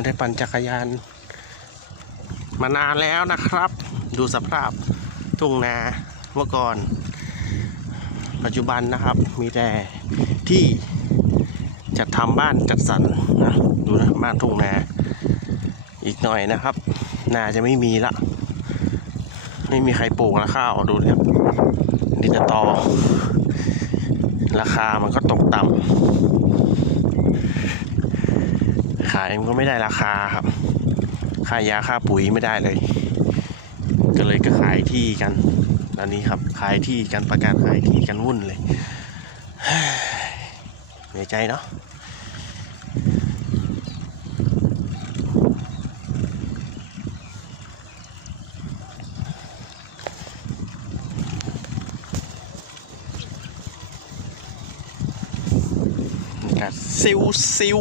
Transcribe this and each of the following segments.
ไม่ได้ปั่นจักรยาน มานานแล้วนะครับ ดูสภาพทุ่งนาเมื่อก่อน ปัจจุบันนะครับมีแต่ที่จัดทำบ้านจัดสรรนะดูนะบ้านทุ่งนาอีกหน่อยนะครับ นาจะไม่มีละไม่มีใครปลูกละข้าวดูนะครับดินตอราคามันก็ตกต่ำ ขายมันก็ไม่ได้ราคาครับ ค่ายาค่าปุ๋ยไม่ได้เลย ก็เลยก็ขายที่กันตอนนี้ครับ ขายที่กันประกาศขายที่กันวุ่นเลยเหนื่อยใจเนาะการซิวซิว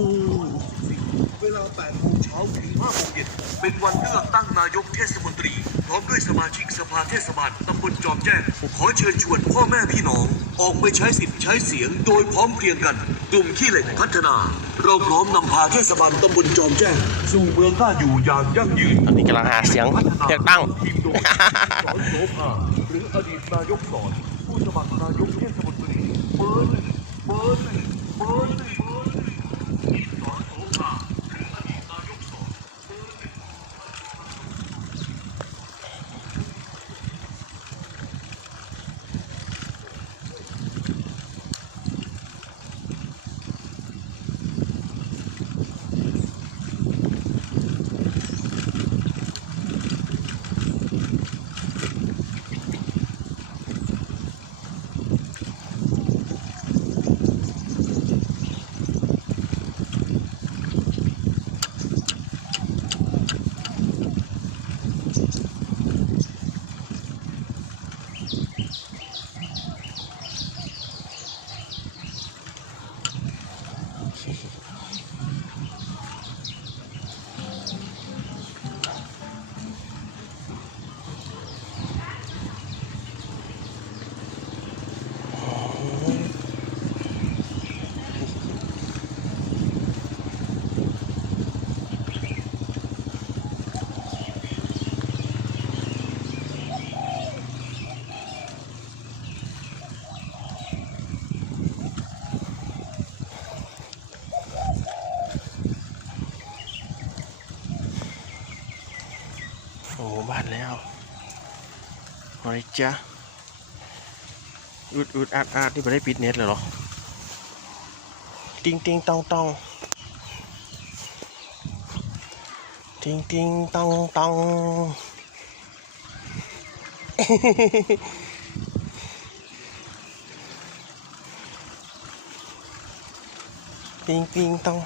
ลา8โมงเช้าถึง5โมงเย็นเป็นวันเลือกตั้งนายกเทศมนตรี พร้อมด้วยสมาชิกสภาเทศบาลตำบลจอมแจ้ง ขอเชิญชวนพ่อแม่พี่น้อง ออกไปใช้สิทธิ์ใช้เสียงโดยพร้อมเพรียงกัน กลุ่มขี้เหล็กพัฒนา เราพร้อมนำพาเทศบาลตำบลจอมแจ้ง สู่เมืองน่าอยู่อย่างยั่งยืนตอนนี้กำลังหาเสียงเลือกตั้งทีมโดยสอนโสภาหรืออดีตนายกสอนผู้สมัครนายกเทศมนตรีเบอร์หนึ่งเบอร์หนึ่งเบอร์หนึ่งเบอร์หนึ่งทีมสอนโสภาหรืออดีตนายกสอน โอ้บ้านแล้วอะไรจ๊ะอุดอุดอาดอาดนี่ไม่ได้ปิดเน็ตเลยหรอ ติงติงตองตองติงติงตองตองติงติงตอง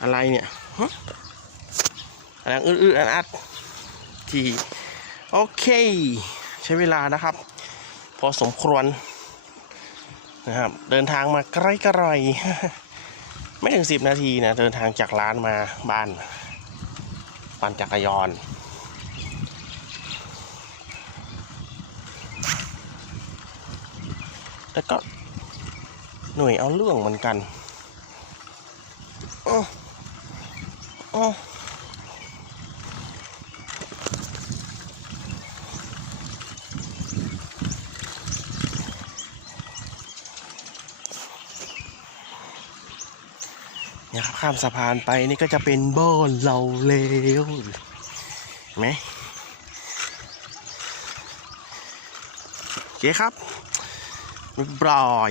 อะไรเนี่ยฮะ อะไรอืดอืดอัดอัดทีโอเค ใช้เวลานะครับ พอสมควรนะครับ เดินทางมาใกล้กระไรไม่ถึงสิบนาทีนะเดินทางจากร้านมาบ้านปั่นจักรยานแต่ก็หน่วยเอาเรื่องเหมือนกันอ้ออ้อ เนี่ยครับข้ามสะพานไปนี่ก็จะเป็นบ้านเราแล้วเห็นไหมโอเคครับเรียบร้อย